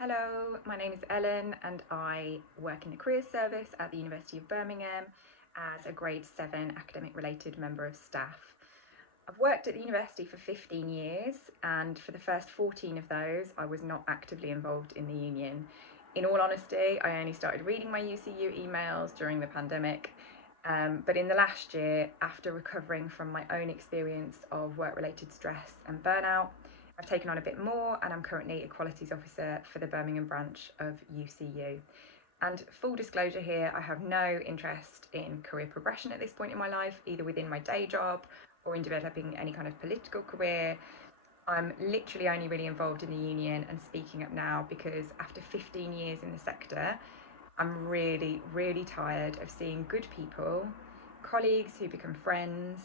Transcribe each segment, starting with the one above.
Hello, my name is Ellen and I work in the Careers Service at the University of Birmingham as a grade 7 academic related member of staff. I've worked at the university for 15 years and for the first 14 of those I was not actively involved in the union. In all honesty, I only started reading my UCU emails during the pandemic, but in the last year, after recovering from my own experience of work-related stress and burnout, I've taken on a bit more and I'm currently a qualities officer for the Birmingham branch of UCU. And full disclosure here, I have no interest in career progression at this point in my life, either within my day job or in developing any kind of political career. I'm literally only really involved in the union and speaking up now because after 15 years in the sector, I'm really, really tired of seeing good people, colleagues who become friends,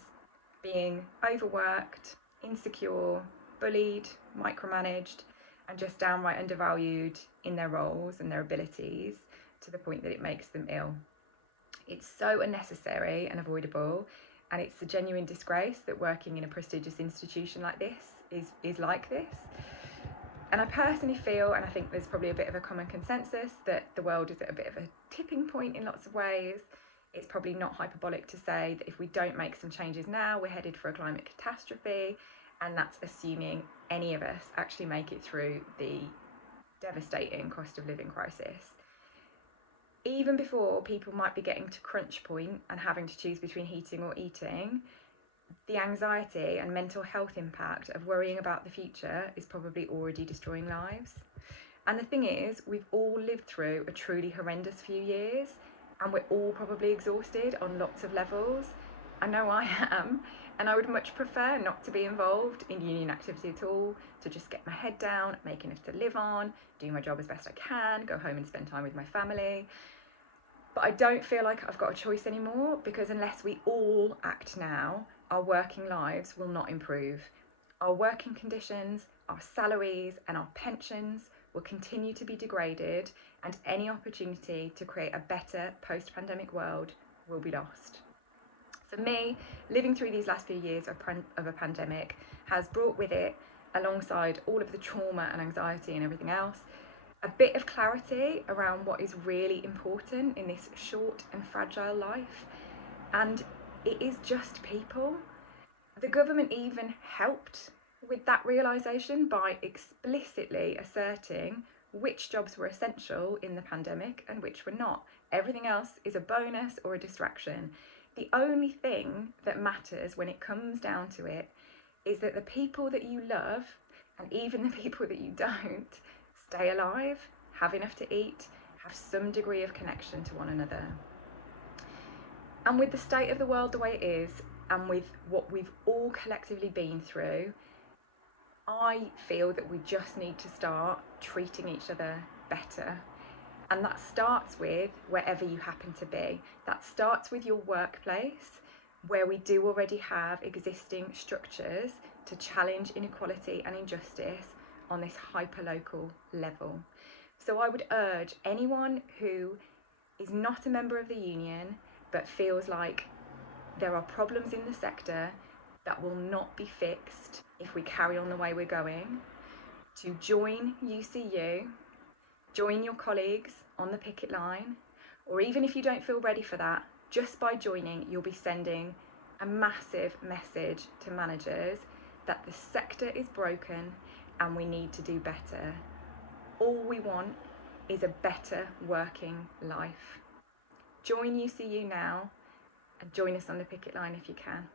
being overworked, insecure, bullied, micromanaged, and just downright undervalued in their roles and their abilities to the point that it makes them ill. It's so unnecessary and avoidable, and it's a genuine disgrace that working in a prestigious institution like this is like this. And I personally feel, and I think there's probably a bit of a common consensus, that the world is at a bit of a tipping point in lots of ways. It's probably not hyperbolic to say that if we don't make some changes now, we're headed for a climate catastrophe, and that's assuming any of us actually make it through the devastating cost of living crisis. Even before people might be getting to crunch point and having to choose between heating or eating, the anxiety and mental health impact of worrying about the future is probably already destroying lives. And the thing is, we've all lived through a truly horrendous few years, and we're all probably exhausted on lots of levels. I know I am, and I would much prefer not to be involved in union activity at all, to just get my head down, make enough to live on, do my job as best I can, go home and spend time with my family. But I don't feel like I've got a choice anymore, because unless we all act now, our working lives will not improve. Our working conditions, our salaries and our pensions will continue to be degraded, and any opportunity to create a better post-pandemic world will be lost. For me, living through these last few years of a pandemic has brought with it, alongside all of the trauma and anxiety and everything else, a bit of clarity around what is really important in this short and fragile life. And it is just people. The government even helped with that realisation by explicitly asserting which jobs were essential in the pandemic and which were not. Everything else is a bonus or a distraction. The only thing that matters when it comes down to it is that the people that you love, and even the people that you don't, stay alive, have enough to eat, have some degree of connection to one another. And with the state of the world the way it is, and with what we've all collectively been through, I feel that we just need to start treating each other better. And that starts with wherever you happen to be. That starts with your workplace, where we do already have existing structures to challenge inequality and injustice on this hyperlocal level. So I would urge anyone who is not a member of the union but feels like there are problems in the sector that will not be fixed if we carry on the way we're going, to join UCU, join your colleagues on the picket line, or even if you don't feel ready for that, just by joining, you'll be sending a massive message to managers that the sector is broken and we need to do better. All we want is a better working life. Join UCU now and join us on the picket line if you can.